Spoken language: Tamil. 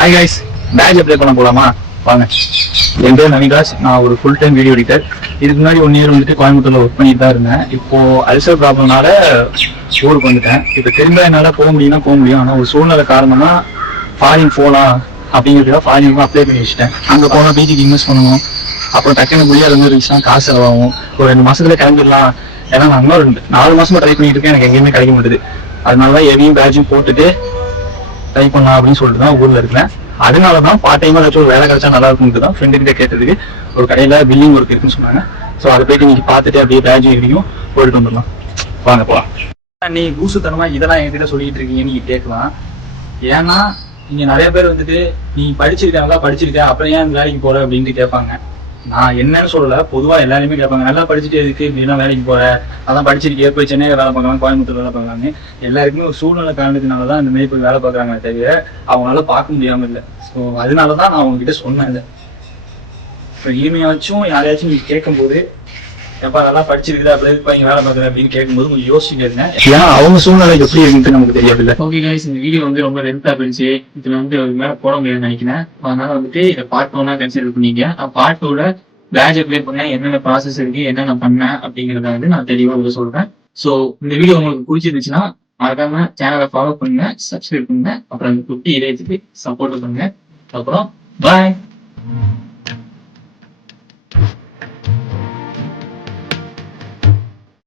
ஹாய் கைஸ், பேட்ச் அப்ளை பண்ண போலாமா? வாங்க. என் பேர் நவிகாஷ். நான் ஒரு ஃபுல் டைம் வீடியோ எடிட்டர். இதுக்கு முன்னாடி 1 இயர் வந்துட்டு கோயம்புத்தூர்ல ஒர்க் பண்ணிட்டு தான் இருந்தேன். இப்போ அல்சர் ப்ராப்ளம்னால ஊருக்கு வந்துட்டேன். இப்போ திரும்ப என்னால் போக முடியும்னா போக முடியும். ஆனால் ஒரு சூழ்நிலை காரணமா ஃபாரின் போகலாம் அப்படிங்கிறதுக்காக ஃபாரினுக்கு அப்ளை பண்ணி வச்சுட்டேன். அங்கே போனால் பிஜிக்கு இன்வெஸ்ட் பண்ணணும். அப்புறம் டக்குனு முடியாது இருந்துச்சுன்னா காசு செலவாகும். ஒரு 2 மாசத்துல கிளம்பிடலாம். ஏன்னா நான் இன்னும் 4 மாசமா ட்ரை பண்ணிட்டு இருக்கேன். எனக்கு எங்கேயுமே கிடைக்க மாட்டேது. அதனால தான் எதையும் பேட்சும் போட்டுட்டு ட்ரை பண்ணலாம் அப்படின்னு சொல்லிட்டு தான் ஊர்ல இருக்கிறேன். அதனாலதான் பார்ட் டைமா ஏதாச்சும் ஒரு வேலை கிடைச்சா நல்லா இருக்கும்னு தான் ஃப்ரெண்டு கிட்ட கேட்டதுக்கு ஒரு கடையில பில்லிங் ஒர்க் இருக்குன்னு சொன்னாங்க. ஸோ அதை போயிட்டு நீங்க பார்த்துட்டு அப்படியே பேட்ச் வரைக்கும் போயிட்டு வந்துடலாம். வாங்க போலாம். நீ பூசுத்தனமா இதெல்லாம் என்கிட்ட சொல்லிட்டு இருக்கீங்கன்னு நீங்க கேட்கலாம். ஏன்னா நீங்க நிறைய பேர் வந்துட்டு நீ படிச்சிருக்க, நல்லா படிச்சிருக்க, அப்புறம் ஏன் வேலைக்கு போற அப்படின்ட்டு கேட்பாங்க. நான் என்னன்னு சொல்லல, பொதுவா எல்லாருமே கேட்பாங்க, நல்லா படிச்சுட்டு எதுக்கு இப்படிலாம் வேலைக்கு போற, அதான் படிச்சிருக்கே போய் சென்னையில வேலை பார்க்கலாம், கோயம்புத்தூர் வேலை பார்க்கலாம்னு. எல்லாருக்குமே ஒரு சூழ்நிலை காரணத்தினாலதான் இந்த மாதிரி போய் வேலை பார்க்குறாங்க தவிர அவங்களால பார்க்க முடியாம இல்லை. ஸோ அதனாலதான் நான் அவங்க கிட்ட சொன்னேன். இதை இப்போ இனிமையாச்சும் யாரையாச்சும் நீங்க கேட்கும் போது எப்பா நல்லா படிச்சிருக்குதா அப்படி இங்க வேலை பார்க்குற அப்படின்னு கேட்கும்போது கொஞ்சம் யோசிச்சுங்க. ஏன்னா அவங்க சூழ்நிலை எப்படி இருக்குன்னு நமக்கு தெரியவில்லை. ஓகே கைஸ், இந்த வீடியோ வந்து ரொம்ப லென்த்தா போயிடுச்சு. இதுல வந்து மேல போட முடியாதுன்னு நினைக்கிறேன். அதனால வந்துட்டு இதை பார்ட் 1 கன்சிடர் பண்ணீங்க. பார்ட் 2ல பேட்ச் அப்ளை பண்ண என்னென்ன ப்ராசஸ் இருக்கு, என்னென்ன பண்ணேன் அப்படிங்கிறத வந்து நான் தெளிவா வந்து சொல்றேன். ஸோ இந்த வீடியோ உங்களுக்கு பிடிச்சிருந்துச்சுன்னா மறக்காம சேனலை ஃபாலோ பண்ணுங்க, சப்ஸ்கிரைப் பண்ணுங்க, அப்புறம் குட்டி இதயத்துக்கு சப்போர்ட் பண்ணுங்க. அப்புறம் பாய்.